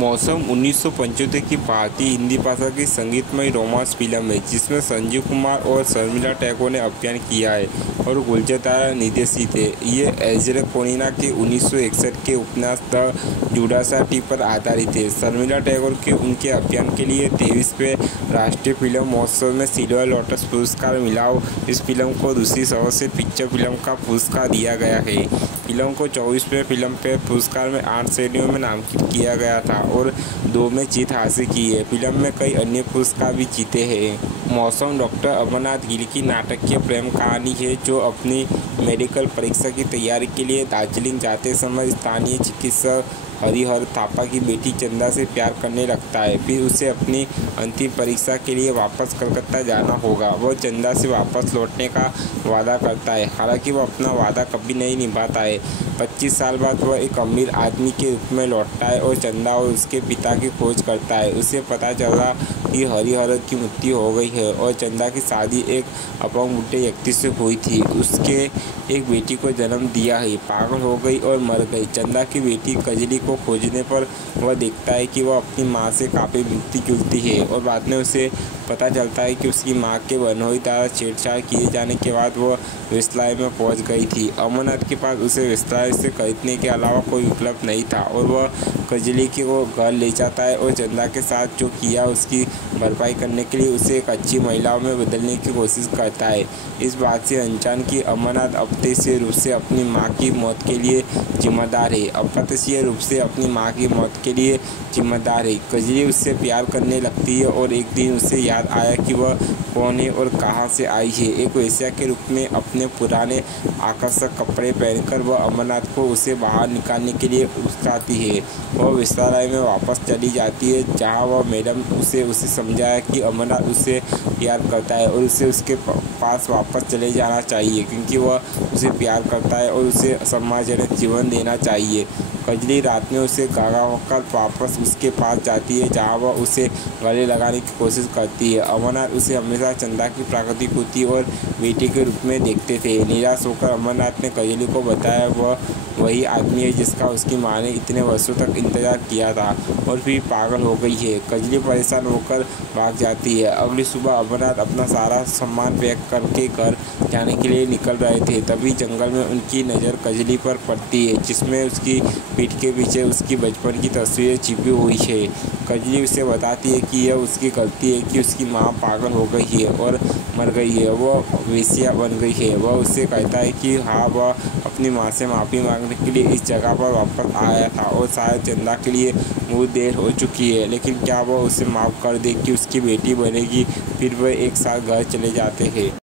मौसम 1975 की भारतीय हिंदी भाषा की संगीतमय रोमांस फिल्म है जिसमें संजीव कुमार और शर्मिला टैगोर ने अभिनय किया है और गुलजार निर्देशित है। ये एजरे कोनिना के 1961 के उपन्यास द जुडासा ट्री पर आधारित है। शर्मिला टैगोर के उनके अभिनय के लिए 23वें राष्ट्रीय फिल्म महोत्सव में सिल्वर लोटस पुरस्कार मिला। इस फिल्म को दूसरी सर्वश्रेष्ठ पिक्चर फिल्म का पुरस्कार दिया गया है। फिल्म को 24वें फिल्म फेयर पुरस्कार में 8 श्रेणियों में नामांकित किया गया था और 2 में जीत हासिल की है। फिल्म में कई अन्य पुरस्कार भी जीते हैं। मौसम डॉक्टर अमरनाथ गिल की नाटकीय प्रेम कहानी है जो अपनी मेडिकल परीक्षा की तैयारी के लिए दार्जिलिंग जाते समय स्थानीय चिकित्सक हरिहर थापा की बेटी चंदा से प्यार करने लगता है। फिर उसे अपनी अंतिम परीक्षा के लिए वापस कलकत्ता जाना होगा। वह चंदा से वापस लौटने का वादा करता है, हालांकि वह अपना वादा कभी नहीं निभाता है। 25 साल बाद वह एक अमीर आदमी के रूप में लौटता है और चंदा और उसके पिता की खोज करता है। उसे पता चला कि हरिहर की मृत्यु हो गई है और चंदा की शादी एक अपंग बूढ़े व्यक्ति से हुई थी। उसके एक बेटी को जन्म दिया है, पागल हो गई और मर गई। चंदा की बेटी कजली को खोजने पर वह देखता है कि वह अपनी मां से काफ़ी मिलती जुलती है और बाद में उसे पता चलता है कि उसकी मां के बहनोई द्वारा छेड़छाड़ किए जाने के बाद वह वेश्यालय में पहुंच गई थी। अमरनाथ के पास उसे वेश्यालय से खरीदने के अलावा कोई विकल्प नहीं था और वह कजली को घर ले जाता है और चंदा के साथ जो किया उसकी भरपाई करने के लिए उसे एक अच्छी महिलाओं में बदलने की कोशिश करता है। इस बात से अनजान कि अमरनाथ अप्रत्यक्ष रूप से अपनी मां की मौत के लिए जिम्मेदार है। अप्रत्यक्ष रूप से अपनी मां की मौत के लिए जिम्मेदार है। कजली उससे प्यार करने लगती है और एक दिन उसे याद आया कि वह कौन है और कहां से आई है। एक वेश्या के रूप में अपने पुराने आकर्षक कपड़े पहनकर वह अमरनाथ को उसे बाहर निकालने के लिए उकसाती है। वह वेश्यालय में वापस चली जाती है जहां वह मैडम उसे समझाया कि अमरनाथ उससे प्यार करता है और उसे उसके पास वापस चले जाना चाहिए क्योंकि वह उसे प्यार करता है और उसे सम्मानजनक जीवन देना चाहिए। कजली रात में उसे गागा होकर वापस उसके पास जाती है जहां वह उसे गले लगाने की कोशिश करती है। अमरनाथ उसे हमेशा चंदा की प्राकृतिक पुत्री और बेटी के रूप में देखते थे। निराश होकर अमरनाथ ने कजली को बताया वह वही आदमी है जिसका उसकी मां ने इतने वर्षों तक इंतजार किया था और फिर पागल हो गई है। कजली परेशान होकर भाग जाती है। अगली सुबह अमरनाथ अपना सारा सामान पैक करके घर जाने के लिए निकल रहे थे, तभी जंगल में उनकी नज़र कजली पर पड़ती है जिसमें उसकी पीठ के पीछे उसकी बचपन की तस्वीरें छिपी हुई है। कजली उसे बताती है कि यह उसकी गलती है कि उसकी मां पागल हो गई है और मर गई है, वह वेश्या बन गई है। वह उससे कहता है कि हाँ, वह अपनी मां से माफ़ी मांगने के लिए इस जगह पर वापस आया था और शायद चंदा के लिए बहुत देर हो चुकी है, लेकिन क्या वह उसे माफ़ कर दे कि उसकी बेटी बनेगी। फिर वह एक साथ घर चले जाते हैं।